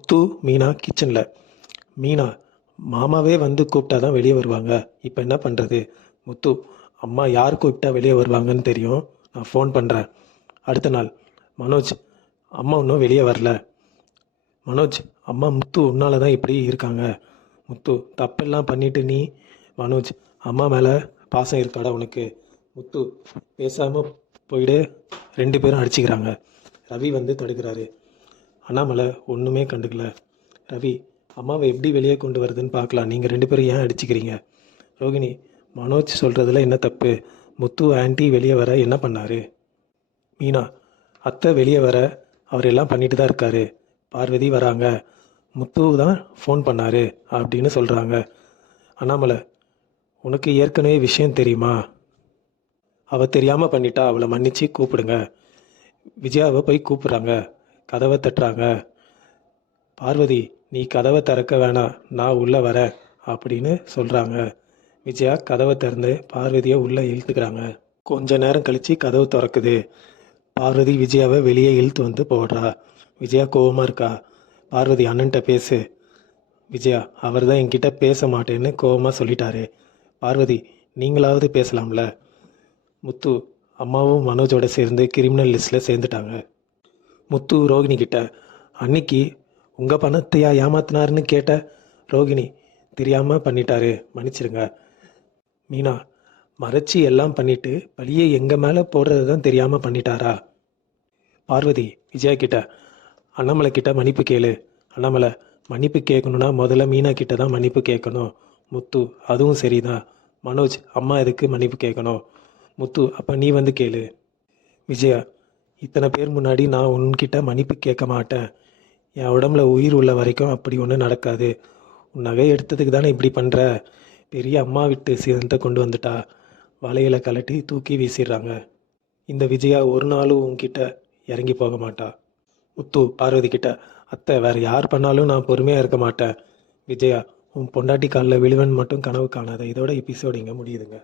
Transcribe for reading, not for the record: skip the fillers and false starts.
முத்து மீனா கிச்சனில். மீனா, மாமாவே வந்து கூப்பிட்டா தான் வெளியே வருவாங்க, இப்போ என்ன பண்ணுறது? முத்து, அம்மா யார் கூப்பிட்டா வெளியே வருவாங்கன்னு தெரியும், நான் ஃபோன் பண்ணுறேன். அடுத்த நாள். மனோஜ், அம்மா இன்னும் வெளியே வரல. மனோஜ், அம்மா முத்து உன்னால தான் இப்படி இருக்காங்க. முத்து, தப்பெல்லாம் பண்ணிட்டு நீ. மனோஜ், அம்மா மேலே பாசம் இருக்காடா உனக்கு? முத்து, பேசாமல் போயிடு. ரெண்டு பேரும் அடிச்சுக்கிறாங்க. ரவி வந்து தடுக்கிறாரு. அண்ணாமலை ஒன்றுமே கண்டுக்கல. ரவி, அம்மாவை எப்படி வெளியே கொண்டு வருதுன்னு பார்க்கலாம், நீங்கள் ரெண்டு பேரும் ஏன் அடிச்சுக்கிறீங்க? ரோகிணி, மனோஜ் சொல்கிறதுல என்ன தப்பு? முத்து ஆன்ட்டி வெளியே வர என்ன பண்ணாரு? மீனா, அத்தை வெளியே வர அவர் எல்லாம் பண்ணிட்டு தான் இருக்காரு. பார்வதி வராங்க, முத்து தான் ஃபோன் பண்ணாரு அப்படின்னு சொல்கிறாங்க. அண்ணாமலை, உனக்கு ஏற்கனவே விஷயம் தெரியுமா? அவள் தெரியாமல் பண்ணிட்டா, அவளை மன்னிச்சு கூப்பிடுங்க. விஜயாவை போய் கூப்பிட்றாங்க, கதவை தட்டுறாங்க. பார்வதி, நீ கதவை திறக்க வேணாம், நான் உள்ளே வரேன் அப்படின்னு சொல்கிறாங்க. விஜயா கதவை திறந்து பார்வதியை உள்ளே இழுத்துக்கிறாங்க. கொஞ்ச நேரம் கழித்து கதவு திறக்குது. பார்வதி விஜயாவை வெளியே இழுத்து வந்து போடுறா. விஜயா கோவமாக இருக்கா. பார்வதி, அண்ணன்ட்ட பேசு. விஜயா, அவர் தான் என்கிட்ட பேச மாட்டேன்னு கோவமாக சொல்லிட்டாரு. பார்வதி, நீங்களாவது பேசலாம்ல. முத்து, அம்மாவும் மனோஜோட சேர்ந்து கிரிமினல் லிஸ்ட்டில் சேர்ந்துட்டாங்க. முத்து ரோகிணி கிட்ட, அன்னைக்கு உங்கள் பணத்தையா ஏமாத்தினாருன்னு கேட்ட. ரோகிணி, தெரியாமல் பண்ணிட்டாரு, மன்னிச்சிருங்க. மீனா, மறைச்சி எல்லாம் பண்ணிட்டு பழியை எங்கள் மேலே போடுறது தான் தெரியாமல் பண்ணிட்டாரா? பார்வதி விஜயா கிட்ட, அண்ணாமலை கிட்ட மன்னிப்பு கேளு. அண்ணாமலை, மன்னிப்பு கேட்கணுன்னா முதல்ல மீனா கிட்ட தான் மன்னிப்பு கேட்கணும். முத்து, அதுவும் சரிதான். மனோஜ், அம்மா எதுக்கு மன்னிப்பு கேட்கணும்? முத்து, அப்போ நீ வந்து கேளு. விஜயா, இத்தனை பேர் முன்னாடி நான் உன்கிட்ட மன்னிப்பு கேட்க மாட்டேன். என் உடம்புல உயிர் உள்ள வரைக்கும் அப்படி ஒன்றும் நடக்காது. உன் நகை எடுத்ததுக்கு தானே இப்படி பண்ணுற? பெரிய அம்மா விட்டு சிறந்த கொண்டு வந்துட்டா. வலையில கலட்டி தூக்கி வீசிடுறாங்க. இந்த விஜயா ஒரு நாளும் உன்கிட்ட இறங்கி போக மாட்டா. முத்து பார்வதி கிட்ட, அத்தை வேற யார் பண்ணாலும் நான் பொறுமையாக இருக்க மாட்டேன். விஜயா, உன் பொண்டாட்டி காலில் விழுவன் மட்டும் கனவு காணாத. இதோட எபிசோடு இங்கே முடியுதுங்க.